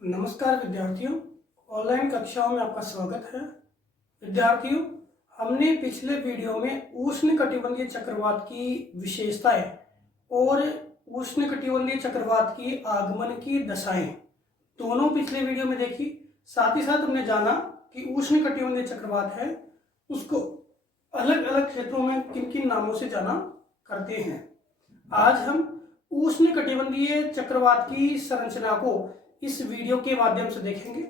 नमस्कार विद्यार्थियों, ऑनलाइन कक्षाओं में आपका स्वागत है। विद्यार्थियों, हमने पिछले वीडियो में उष्णकटिबंधीय चक्रवात की विशेषताएं और उष्णकटिबंधीय चक्रवात की आगमन की दशाएं दोनों पिछले वीडियो में देखी। साथ ही साथ हमने जाना कि उष्णकटिबंधीय चक्रवात है उसको अलग अलग क्षेत्रों में किन किन नामों से जाना करते हैं। आज हम उष्णकटिबंधीय चक्रवात की संरचना को इस वीडियो के माध्यम से देखेंगे।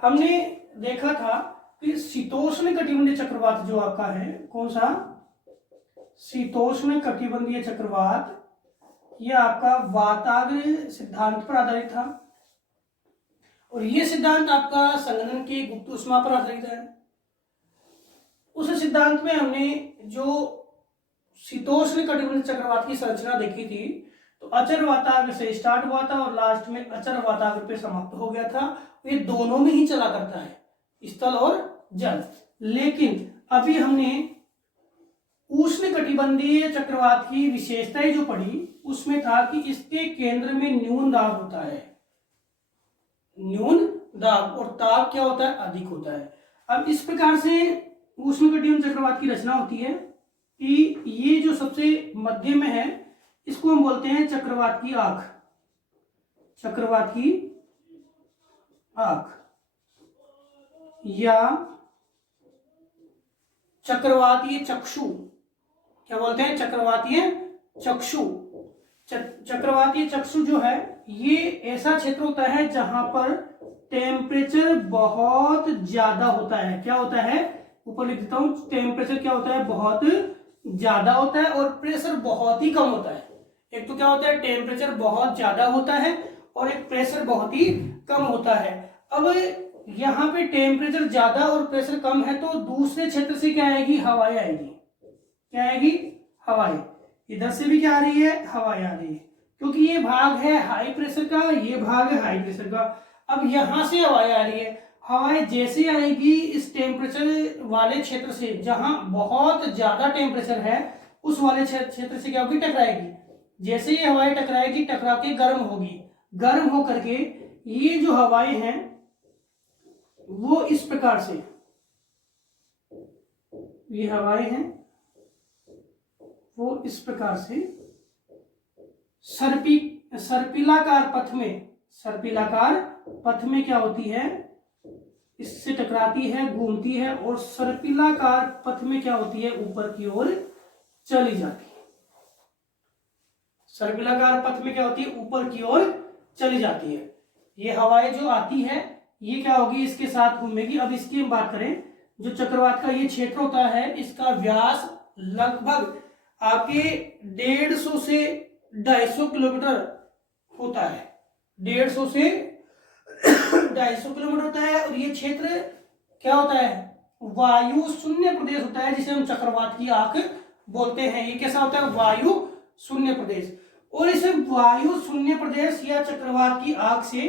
हमने देखा था कि शीतोष्ण कटिबंधीय चक्रवात जो आपका है, कौन सा शीतोष्ण कटिबंधीय चक्रवात, यह आपका वाताग्र सिद्धांत पर आधारित था और यह सिद्धांत आपका संगणन के गुप्त ऊष्मा पर आधारित है। उस सिद्धांत में हमने जो शीतोष्ण कटिबंधीय चक्रवात की संरचना देखी थी, तो अचर वाताग्र से स्टार्ट हुआ था और लास्ट में अचर वाताग्र पे समाप्त हो गया था। ये दोनों में ही चला करता है, स्थल और जल। लेकिन अभी हमने उष्णकटिबंधीय चक्रवात की विशेषताएं जो पढ़ी, उसमें था कि इसके केंद्र में न्यून दाब होता है। न्यून दाब और ताप क्या होता है, अधिक होता है। अब इस प्रकार से उष्णकटिबंधीय चक्रवात की रचना होती है कि ये जो सबसे मध्य में है, इसको हम बोलते हैं चक्रवात की आंख। चक्रवात की आंख या चक्रवातीय चक्षु, क्या बोलते हैं, चक्रवातीय चक्षु। चक्रवातीय चक्षु जो है, ये ऐसा क्षेत्र होता है जहां पर टेम्परेचर बहुत ज्यादा होता है। क्या होता है, ऊपर लिख देता हूं, टेम्परेचर क्या होता है, बहुत ज्यादा होता है और प्रेशर बहुत ही कम होता है। एक तो क्या होता है, टेम्परेचर बहुत ज्यादा होता है और एक प्रेशर बहुत ही कम होता है। अब यहाँ पे टेम्परेचर ज्यादा और प्रेशर कम है, तो दूसरे क्षेत्र से क्या आएगी, हवाएं आएगी। क्या आएगी, हवाएं। इधर से भी क्या आ रही है, हवाएं आ रही है, क्योंकि ये भाग है हाई प्रेशर का, ये भाग है हाई प्रेशर का। अब यहां से हवाएं आ रही है, हवाएं जैसे आएगी इस टेम्परेचर वाले क्षेत्र से, जहां बहुत ज्यादा टेम्परेचर है, उस वाले क्षेत्र से क्या होगी, टकराएगी। जैसे ये हवाएं टकराएगी, टकरा के गर्म होगी, गर्म होकर के ये जो हवाएं हैं वो इस प्रकार से, ये हवाएं हैं वो इस प्रकार से सर्पिलाकार पथ में क्या होती है, इससे टकराती है, घूमती है और सर्पिलाकार पथ में क्या होती है, ऊपर की ओर चली जाती है। सर्पिलाकार पथ में क्या होती है, ऊपर की ओर चली जाती है। ये हवाएं जो आती है, ये क्या होगी, इसके साथ घूमेगी। अब इसकी हम बात करें, जो चक्रवात का ये क्षेत्र होता है, इसका व्यास लगभग आपके 150 से 250 किलोमीटर होता है। 150 से 250 किलोमीटर होता है और ये क्षेत्र क्या होता है, वायु शून्य प्रदेश होता है, जिसे हम चक्रवात की आंख बोलते हैं। ये कैसा होता है, वायु शून्य प्रदेश। और इस वायु शून्य प्रदेश या चक्रवात की आंख से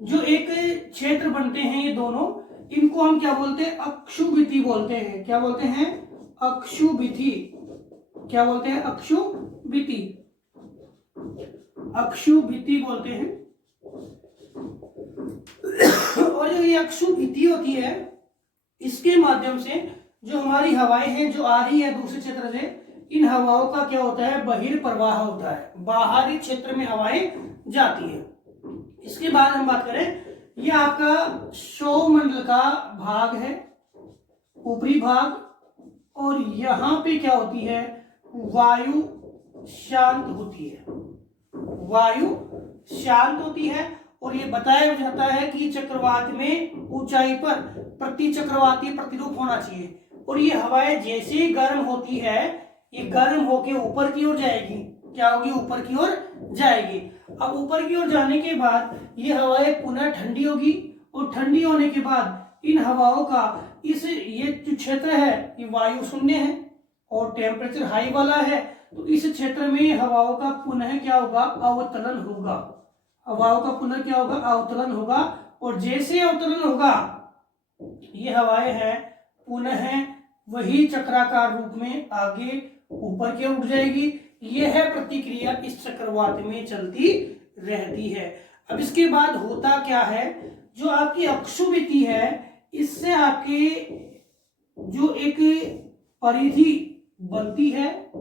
जो एक क्षेत्र बनते हैं, ये दोनों, इनको हम क्या बोलते हैं, अक्षुभिति बोलते हैं। क्या बोलते हैं, अक्षुभिति। क्या बोलते हैं, अक्षुभिति। अक्षुभिति बोलते हैं। और जो ये अक्षुभिति होती है, इसके माध्यम से जो हमारी हवाएं हैं जो आ रही है दूसरे क्षेत्र से, इन हवाओं का क्या होता है, बहिर्प्रवाह होता है, बाहरी क्षेत्र में हवाएं जाती है। इसके बाद हम बात करें, यह आपका सौरमंडल का भाग है, ऊपरी भाग, और यहां पे क्या होती है, वायु शांत होती है। वायु शांत होती है और ये बताया जाता है कि चक्रवात में ऊंचाई पर प्रति चक्रवाती प्रतिरूप होना चाहिए। और ये हवाएं जैसे ही गर्म होती है, ये गर्म होके ऊपर की ओर जाएगी। क्या होगी, ऊपर की ओर जाएगी। अब ऊपर की ओर जाने के बाद ये हवाएं पुनः ठंडी होगी और ठंडी होने के बाद इन हवाओं का ये जो क्षेत्र है, ये वायु शून्य है और टेम्परेचर हाई वाला है, तो इस क्षेत्र में हवाओं का पुनः क्या होगा, अवतरण होगा। हवाओं का पुनः क्या होगा, अवतरण होगा। और जैसे अवतरण होगा, ये हवाएं हैं पुनः वही चक्राकार रूप में आगे ऊपर की ओर उठ जाएगी। यह प्रतिक्रिया इस चक्रवात में चलती रहती है। अब इसके बाद होता क्या है, जो आपकी अक्षुवृत्ति है इससे आपके जो एक परिधि बनती है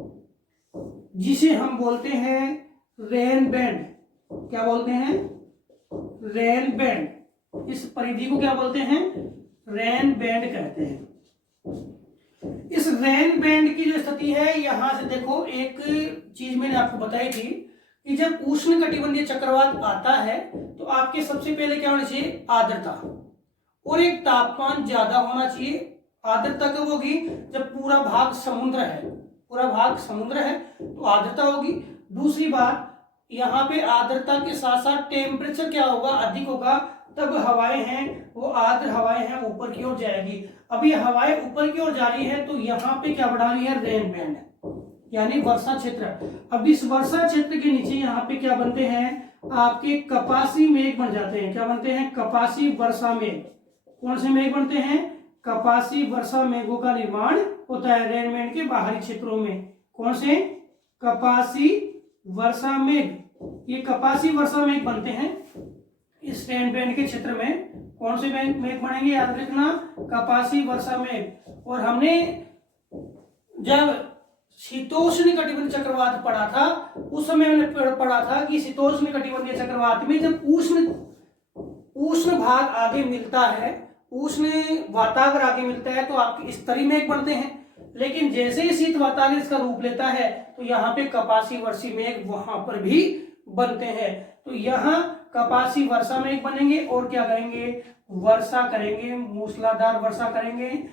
जिसे हम बोलते हैं रेन बैंड। क्या बोलते हैं? Rain band. इस परिधि को क्या बोलते हैं? रेन बैंड कहते हैं। इस रेन बैंड की जो स्थिति है, यहां से देखो एक चीज मैंने आपको बताई थी कि जब उष्ण कटिबंधीय चक्रवात आता है तो आपके सबसे पहले क्या होना चाहिए? आर्द्रता, और एक तापमान ज्यादा होना चाहिए। आर्द्रता कब होगी? जब पूरा भाग समुद्र है, पूरा भाग समुद्र है तो आर्द्रता होगी। दूसरी बात, यहाँ पे आर्द्रता के साथ साथ टेम्परेचर क्या होगा? अधिक होगा। तब हवाएं हैं वो आर्द्र हवाएं हैं ऊपर की ओर जाएगी। अब ये हवाएं ऊपर की ओर जा रही है तो यहाँ पे क्या बढ़ा रही है? रेन बैंड, यानी वर्षा क्षेत्र। अब इस वर्षा क्षेत्र के नीचे यहाँ पे क्या बनते हैं? आपके कपासी मेघ बन जाते हैं। क्या बनते हैं? कपासी वर्षा मेघ। कौन से मेघ बनते हैं? कपासी वर्षा मेघों का निर्माण होता है रेन बैंड के बाहरी क्षेत्रों में। कौन से? कपासी वर्षा मेघ। ये कपासी वर्षा मेघ बनते हैं इस रेन बैंड के क्षेत्र में। कौन से मेघ बनेंगे? याद रखना, कपासी वर्षा मेघ। और हमने जब शीतोष्ण कटिबंधीय चक्रवात पढ़ा था उस समय हमने पढ़ा था कि शीतोष्ण कटिबंधीय चक्रवात में जब उष्ण भाग आगे मिलता है, उष्ण वातावरण आगे मिलता है तो आपके स्तरी मेघ बनते हैं। लेकिन जैसे ही शीत वातावरण इसका रूप लेता है तो यहाँ पे कपासी वर्षी मेघ वहां पर भी बनते हैं। तो यहाँ कपासी वर्षा मेघ बनेंगे और क्या करेंगे? वर्षा करेंगे, मूसलाधार वर्षा करेंगे।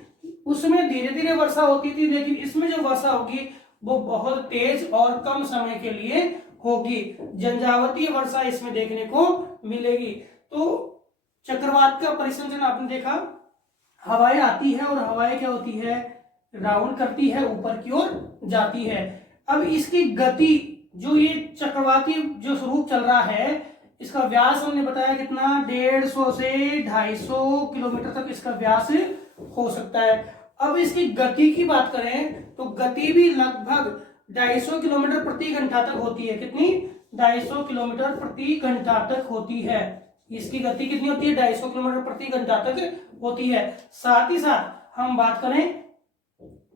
उसमें धीरे धीरे वर्षा होती थी, लेकिन इसमें जो वर्षा होगी वो बहुत तेज और कम समय के लिए होगी। झंझावाती वर्षा इसमें देखने को मिलेगी। तो चक्रवात का परिसंचरण आपने देखा, हवाएं आती है और हवाएं क्या होती है? राउंड करती है, ऊपर की ओर जाती है। अब इसकी गति, जो ये चक्रवाती जो स्वरूप चल रहा है, इसका व्यास हमने बताया कितना? 150 से 250 किलोमीटर तक इसका व्यास हो सकता है। अब इसकी गति की बात करें तो गति भी लगभग 250 किलोमीटर प्रति घंटा तक होती है। कितनी? 250 किलोमीटर प्रति घंटा तक होती है। इसकी गति कितनी होती है? 250 किलोमीटर प्रति घंटा तक होती है। साथ ही साथ हम बात करें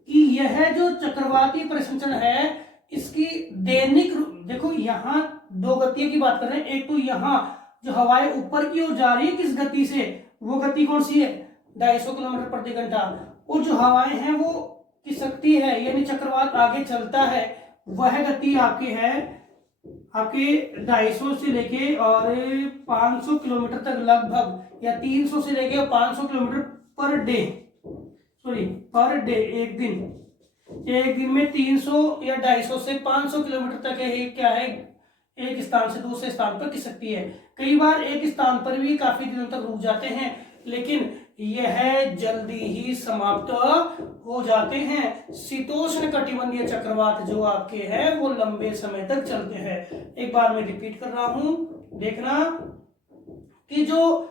कि यह जो चक्रवाती परिसंचरण है इसकी दैनिक, देखो यहाँ दो गतियों की बात कर रहे हैं। एक तो यहाँ जो हवाएं ऊपर की ओर जा रही है किस गति से, वो गति कौन सी है? 250 किलोमीटर प्रति घंटा। और जो हवाएं हैं वो की शक्ति है, यानी चक्रवात आगे चलता है, वह गति आपकी है आपके 250 से लेके और 500 किलोमीटर तक लगभग, या 300 से लेके 500 kilometre per day, sorry per day, एक दिन में 300 या 250 से 500 किलोमीटर तक है। क्या है? एक स्थान से दूसरे स्थान पर की सकती है। कई बार एक स्थान पर भी काफी दिनों तक रुक जाते हैं, लेकिन यह जल्दी ही समाप्त हो जाते हैं। शीतोष्ण कटिबंधीय चक्रवात जो आपके हैं वो लंबे समय तक चलते हैं। एक बार मैं रिपीट कर रहा हूं, देखना कि जो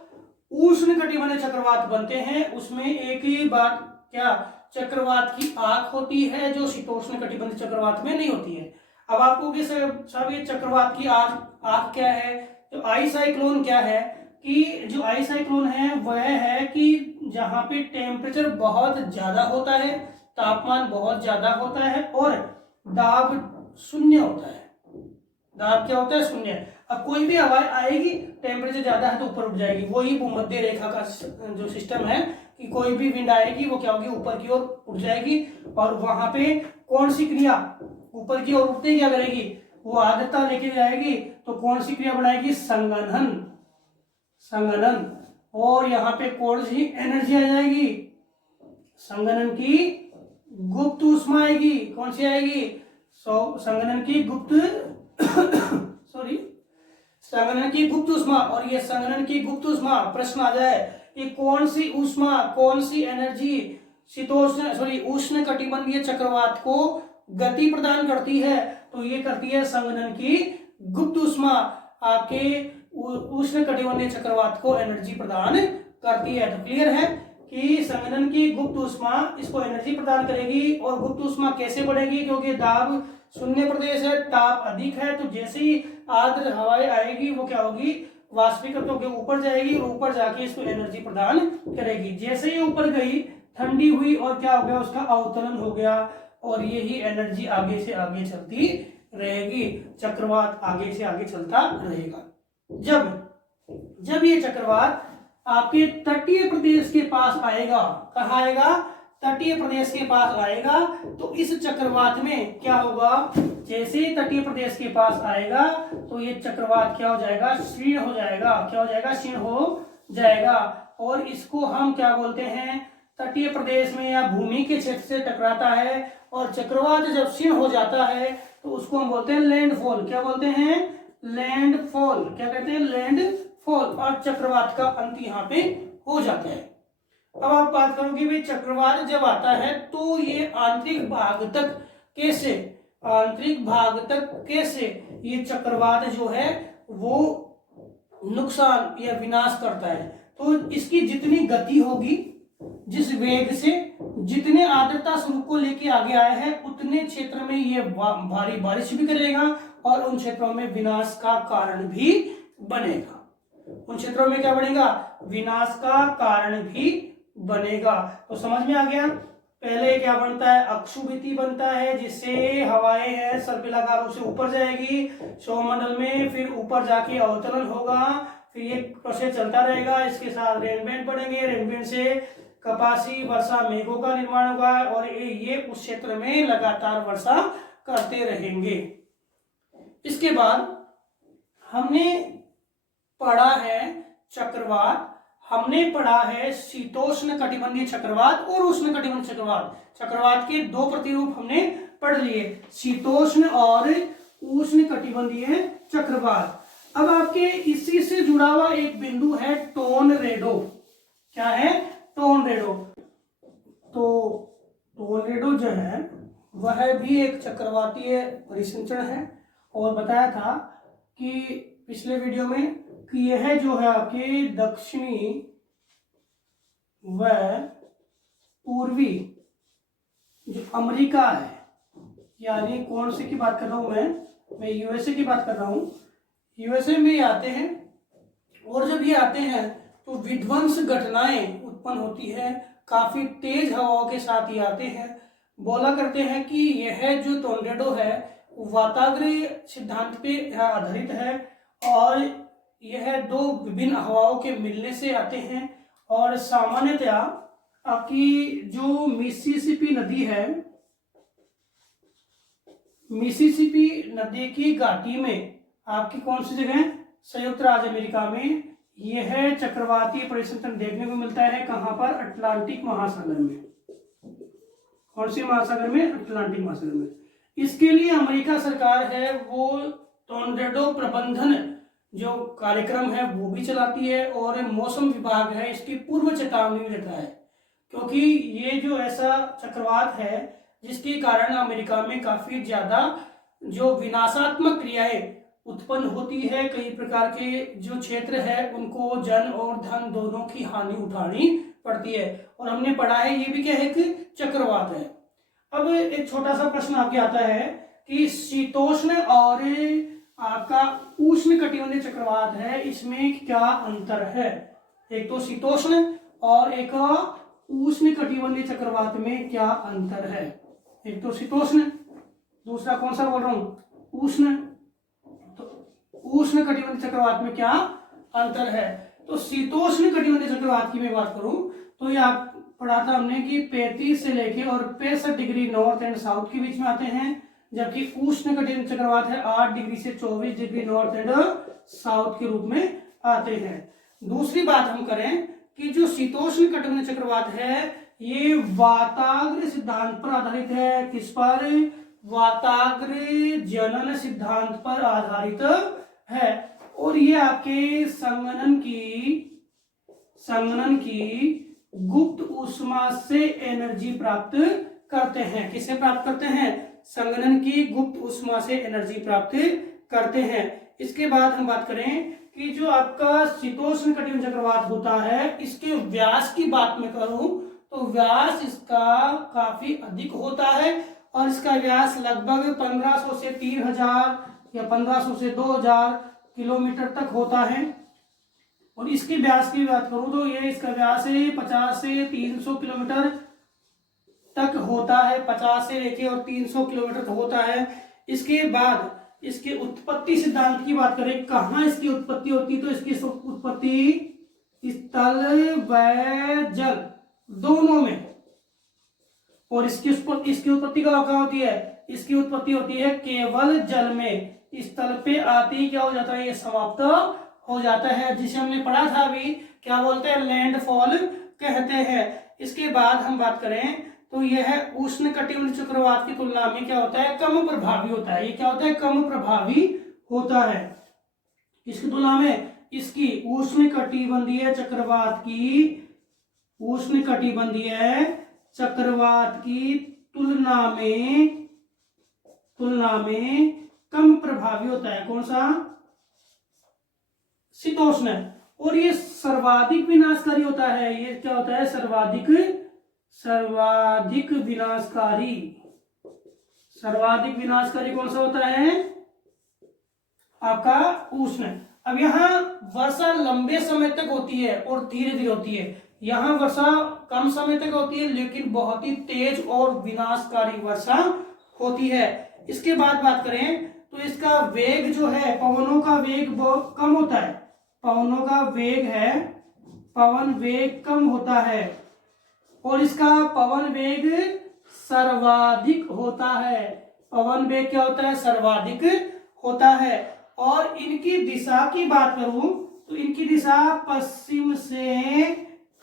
उष्ण कटिबंधीय चक्रवात बनते हैं उसमें एक ही बात, क्या? चक्रवात की आंख होती है जो शीतोष्ण कटिबंधीय चक्रवात में नहीं होती है। अब आपको सब ये चक्रवात की आंख क्या है? तो आई साइक्लोन क्या है कि जो आई साइक्लोन है वह है कि जहां पे टेम्परेचर बहुत ज्यादा होता है, तापमान बहुत ज्यादा होता है और दाब शून्य होता है। दाब क्या होता है? शून्य। अब कोई भी हवा आएगी, टेम्परेचर ज्यादा है तो ऊपर उठ जाएगी। वही भूमध्य रेखा का जो सिस्टम है कि कोई भी विंड आएगी वो क्या होगी? ऊपर की ओर उठ जाएगी। और वहां पे कौन सी क्रिया ऊपर की ओर उठते क्या करेगी? वो आर्द्रता लेके जाएगी। तो कौन सी क्रिया बनाएगी? संघनन। और यहाँ पे कौन सी एनर्जी आ जाएगी? संघनन की गुप्त ऊष्मा आएगी। कौन सी आएगी? संघनन की गुप्त संघनन की गुप्त ऊष्मा। और ये संघनन की गुप्त ऊष्मा, प्रश्न आ जाए कि कौन सी ऊष्मा, कौन सी एनर्जी उष्ण कटिबंधीय चक्रवात को गति प्रदान करती है? तो ये करती है संघनन की गुप्त ऊष्मा। आपके उष्ण कटिबंधीय चक्रवात को एनर्जी प्रदान करती है। तो क्लियर है कि संघनन की गुप्त ऊष्मा इसको एनर्जी प्रदान करेगी। और गुप्त ऊष्मा कैसे बढ़ेगी? क्योंकि दाब शून्य प्रदेश है, ताप अधिक है, तो जैसे ही आर्द्र हवाएं आएगी वो क्या होगी? वाष्पीकृत के ऊपर जाएगी और ऊपर जाके इसको एनर्जी प्रदान करेगी। जैसे ये ऊपर गई ठंडी हुई और क्या हो गया, उसका अवतरण हो गया और यही एनर्जी आगे से आगे चलती रहेगी, चक्रवात आगे से आगे चलता रहेगा। जब ये चक्रवात आपके तटीय प्रदेश के पास आएगा, कहाँ आएगा, तटीय प्रदेश के पास आएगा, तो इस चक्रवात में क्या होगा, जैसे ही तटीय प्रदेश के पास आएगा तो ये चक्रवात क्या हो जाएगा, क्षीण हो जाएगा। क्या हो जाएगा, क्षीण हो जाएगा। और इसको हम क्या बोलते हैं, तटीय प्रदेश में या भूमि के क्षेत्र से टकराता है और चक्रवात जब क्षीण हो जाता है तो उसको हम बोलते हैं लैंडफॉल। क्या बोलते हैं, लैंडफॉल। क्या कहते हैं, लैंडफॉल। और चक्रवात का अंत यहाँ पे हो जाता है। अब आप बात करोगे भाई चक्रवात जब आता है तो ये आंतरिक भाग तक कैसे ये चक्रवात जो है वो नुकसान या विनाश करता है। तो इसकी जितनी गति होगी, जिस वेग से, जितने आर्द्रता स्वरूप को लेके आगे आया है, उतने क्षेत्र में ये भारी बारिश भी करेगा और उन क्षेत्रों में विनाश का कारण भी बनेगा। उन क्षेत्रों में क्या बनेगा, विनाश का कारण भी बनेगा। तो समझ में आ गया। पहले क्या बनता है, अक्षुभिति बनता है, जिससे हवाएं हैं सर्पिलाकार रूप से ऊपर जाएगी सौरमंडल में, फिर ऊपर जाके अवतरण होगा, फिर ये प्रोसेस चलता रहेगा। इसके साथ रेनबैंड बढ़ेंगे, रेनबैंड से कपासी वर्षा मेघों का निर्माण होगा और ये उस क्षेत्र में लगातार वर्षा करते रहेंगे। इसके बाद हमने पढ़ा है चक्रवात, हमने पढ़ा है शीतोष्ण कटिबंधीय चक्रवात और उष्ण कटिबंधीय चक्रवात। चक्रवात के दो प्रतिरूप हमने पढ़ लिए, शीतोष्ण और उष्ण कटिबंधीय चक्रवात। अब आपके इसी से जुड़ा हुआ एक बिंदु है टोर्नेडो। क्या है, टोर्नेडो। तो टोर्नेडो जो है वह भी एक चक्रवातीय परिसंचरण है और बताया था कि पिछले वीडियो में कि यह जो है आपके दक्षिणी व पूर्वी जो अमेरिका है, यानी कौन से की बात कर रहा हूं मैं यूएसए की बात कर रहा हूं। यूएसए में आते हैं और जब ये आते हैं तो विध्वंस घटनाएं उत्पन्न होती है, काफी तेज हवाओं के साथ ये आते हैं। बोला करते हैं कि यह जो टोर्नेडो है वातावरणीय सिद्धांत पे आधारित है और यह दो विभिन्न हवाओं के मिलने से आते हैं। और सामान्यतया आपकी जो मिसिसिपी नदी है, मिसिसिपी नदी की घाटी में आपकी कौन सी जगह, संयुक्त राज्य अमेरिका में यह चक्रवातीय परिसंचरण देखने को मिलता है। कहां पर, अटलांटिक महासागर में। कौन सी महासागर में, अटलांटिक महासागर में। इसके लिए अमेरिका सरकार है वो टोर्नेडो प्रबंधन जो कार्यक्रम है वो भी चलाती है और मौसम विभाग है इसकी पूर्व चेतावनी देता है, क्योंकि ये जो ऐसा चक्रवात है जिसके कारण अमेरिका में काफी ज्यादा जो विनाशात्मक क्रियाएं उत्पन्न होती है, कई प्रकार के जो क्षेत्र है उनको जन और धन दोनों की हानि उठानी पड़ती है। और हमने पढ़ा है ये भी क्या है, एक चक्रवात है। अब एक छोटा सा प्रश्न आपके आता है कि शीतोष्ण और आपका उष्ण कटिबंधीय चक्रवात है, इसमें क्या अंतर है। एक तो शीतोष्ण और एक उष्ण कटिबंधीय चक्रवात में क्या अंतर है। एक तो शीतोष्ण, दूसरा कौन सा बोल रहा हूं, उष्ण। तो उष्ण कटिबंधीय चक्रवात में क्या अंतर है। तो शीतोष्ण कटिबंधीय चक्रवात की मैं बात करूं तो ये आप पढ़ा था हमने कि 35 से लेके और 65 डिग्री नॉर्थ एंड साउथ के बीच में आते हैं, जबकि उष्ण कटिबंधीय चक्रवात है 8 डिग्री से 24 डिग्री नॉर्थ एंड साउथ के रूप में आते हैं। दूसरी बात हम करें कि जो शीतोष्ण कटिबंधीय चक्रवात है ये वाताग्र सिद्धांत पर आधारित है। किस पर, वाताग्र जनन सिद्धांत पर आधारित है और ये आपके संघनन की गुप्त ऊष्मा से एनर्जी प्राप्त करते हैं। किससे प्राप्त करते हैं, संघनन की गुप्त ऊष्मा से एनर्जी प्राप्त करते हैं। इसके बाद हम बात करें कि जो आपका शीतोष्ण कटिबंधीय चक्रवात होता है इसके व्यास की बात मैं करूं तो व्यास इसका काफी अधिक होता है और इसका व्यास लगभग 1500 से 3000 या 1500 से 2000 किलोमीटर तक होता है। और इसके व्यास की बात करूं तो ये इसका व्यास है 50 से 300 किलोमीटर तक होता है, 50 से लेके और 300 किलोमीटर तक होता है। इसके बाद इसके उत्पत्ति सिद्धांत की बात करें, कहाँ इसकी उत्पत्ति होती है, तो इसकी उत्पत्ति स्थल व जल दोनों में। और इसकी उत्पत्ति कहाँ होती है, इसकी उत्पत्ति होती है केवल जल में। स्थल पे आते ही क्या हो जाता है, ये समाप्त हो जाता है, जिसे हमने पढ़ा था अभी, क्या बोलते हैं, लैंडफॉल कहते हैं। इसके बाद हम बात करें तो यह उष्ण कटिबंध चक्रवात की तुलना में क्या होता है, कम प्रभावी होता है। ये क्या होता है, कम प्रभावी होता है। इसकी तुलना में इसकी उष्ण कटिबंधीय चक्रवात की तुलना में कम प्रभावी होता है। कौन सा, शीतोष्ण। और ये सर्वाधिक विनाशकारी होता है। ये क्या होता है, सर्वाधिक विनाशकारी कौन सा होता है, आपका उष्ण। अब यहाँ वर्षा लंबे समय तक होती है और धीरे धीरे होती है। यहाँ वर्षा कम समय तक होती है लेकिन बहुत ही तेज और विनाशकारी वर्षा होती है। इसके बाद बात करें तो इसका वेग जो है, पवनों का वेग बहुत कम होता है। पवन वेग कम होता है और इसका पवन वेग सर्वाधिक होता है। पवन वेग क्या होता है, सर्वाधिक होता है। और इनकी दिशा की बात करूं तो इनकी दिशा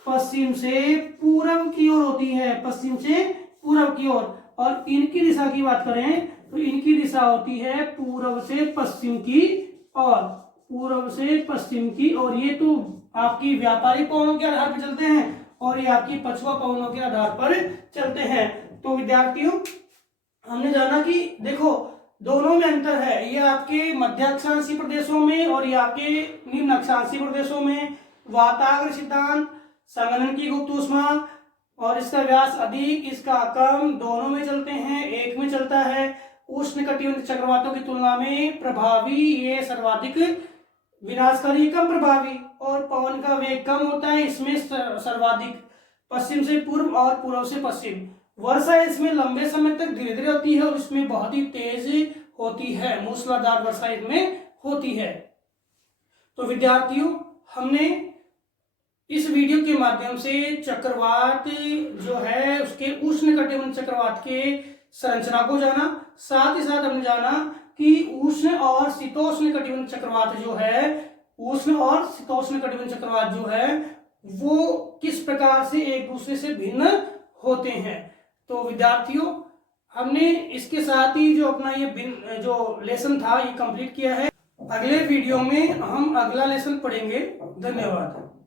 पश्चिम से पूर्व की ओर होती है, पश्चिम से पूर्व की ओर। और इनकी दिशा की बात करें तो इनकी दिशा होती है पूर्व से पश्चिम की और ये तो आपकी व्यापारी पवनों के आधार पर चलते हैं और ये आपकी पछुआ पवनों के आधार पर चलते हैं। तो विद्यार्थियों, हमने जाना कि देखो दोनों में अंतर है। ये आपके मध्य अक्षांशीय प्रदेशों में और ये आपके निम्न अक्षांशीय प्रदेशों में वाताग्र सिद्धांत, संघनन की गुप्त ऊष्मा और इसका व्यास अधिक, इसका कम, दोनों में चलते हैं, एक में चलता है। उष्ण कटिबंध चक्रवातों की तुलना में प्रभावी, ये सर्वाधिक विनाशकारी, कम प्रभावी। और पवन का वेग कम होता है, इसमें सर्वाधिक पश्चिम से पूर्व और पूर्व से पश्चिम। वर्षा इसमें लंबे समय तक धीरे धीरे होती है और इसमें बहुत ही तेज होती है, मूसलाधार वर्षा इसमें होती है। तो विद्यार्थियों, हमने इस वीडियो के माध्यम से चक्रवात जो है उसके उष्ण कटिबंध चक्रवात के संरचना को जाना, साथ ही साथ हमने जाना कि उष्ण और शीतोष्ण कटिबंध चक्रवात जो है वो किस प्रकार से एक दूसरे से भिन्न होते हैं। तो विद्यार्थियों, हमने इसके साथ ही जो अपना ये जो लेसन था ये कंप्लीट किया है। अगले वीडियो में हम अगला लेसन पढ़ेंगे। धन्यवाद।